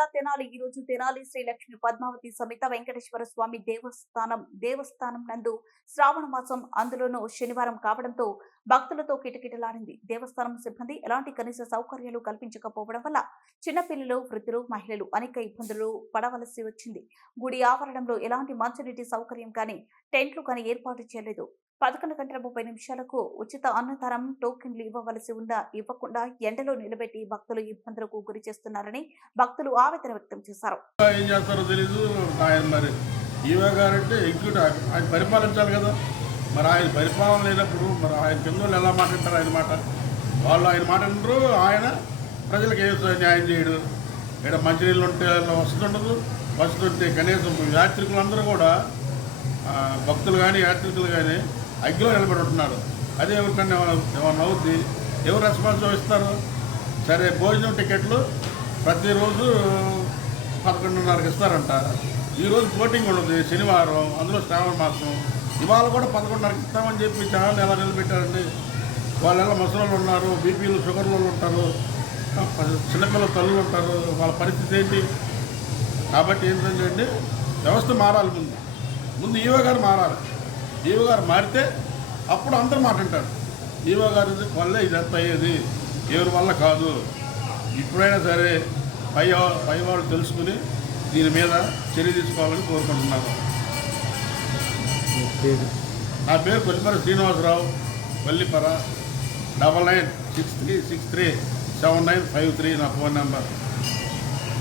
జిల్లా తెనాలి? ఈ రోజు తెనాలి శ్రీ లక్ష్మి పద్మావతి సమేత వెంకటేశ్వర స్వామి దేవస్థానం దేవస్థానం నందు శ్రావణ మాసం అందులోనూ శనివారం కావడంతో భక్తులతో కిటకిటలాడింది. దేవస్థానం సిబ్బంది ఎలాంటి కనీస సౌకర్యాలు కల్పించకపోవడం వల్ల చిన్నపిల్లలు వృద్ధులు మహిళలు అనేక ఇబ్బందులు పడవలసి వచ్చింది. గుడి ఆవరణంలో ఎలాంటి మంచినీటి సౌకర్యం కానీ టెంట్లు కానీ ఏర్పాటు చేయలేదు. పదకొండు గంటల ముప్పై నిమిషాలకు ఉచిత అన్నదానం టోకెన్లు ఇవ్వవలసి ఉందా? ఇవ్వకుండా ఎండలో నిలబెట్టి భక్తులు ఇబ్బందులకు గురి చేస్తున్నారని భక్తులు ఆవేదన వ్యక్తం చేశారు. ఏం చేస్తారో తెలీదు. ఆయన మరి ఈవో గారు అంటే ఎగ్జిక్యూటివ్ ఆయన పరిపాలించాలి కదా. మరి ఆయన పరిపాలన లేనప్పుడు మరి ఆయన కింద ఎలా మాట్లాడతారు ఆయన మాట? వాళ్ళు ఆయన మాట అంటారు ఆయన ప్రజలకు ఏ న్యాయం చేయడు. ఇక్కడ మంచినీళ్ళు ఉంటే వసతి ఉండదు. వసతి ఉంటే కనీసం యాత్రికులందరూ కూడా భక్తులు కానీ యాత్రికులు కానీ అగ్గిలో నిలబడి ఉంటున్నారు అదే ఎవరికన్నా ఏమన్నా అవుద్ది? ఎవరు రెస్పాన్స్ ఇస్తారు సరే భోజనం టికెట్లు ప్రతిరోజు పదకొండున్నరకు ఇస్తారంట. ఈరోజు పోటింగ్ ఉండదు శనివారం అందులో శ్రావణ మాసం. ఇవాళ కూడా పదకొండున్నరకు ఇస్తామని చెప్పి చాలా ఎలా నిలబెట్టారండి? వాళ్ళు ఎలా ముసలు ఉన్నారు బీపీలు షుగర్లు ఉంటారు చిన్నపిల్లల తల్లులు ఉంటారు వాళ్ళ పరిస్థితి ఏంటి? కాబట్టి ఏంటంటే వ్యవస్థ మారాలి ముందు. ముందు ఈవో గారు మారాలి. ఈవో గారు మారితే అప్పుడు అందరూ అంటారు ఈవో గారి వల్లే ఇదంతా అయ్యేది? ఎవరి వల్ల కాదు? ఇప్పుడైనా సరే పై పై వాళ్ళు తెలుసుకుని దీని మీద చర్య తీసుకోవాలని కోరుకుంటున్నాను. నా పేరు Kollipara Srinivasarao Kollipara double nine six three six three seven nine five three నా ఫోన్ నెంబర్.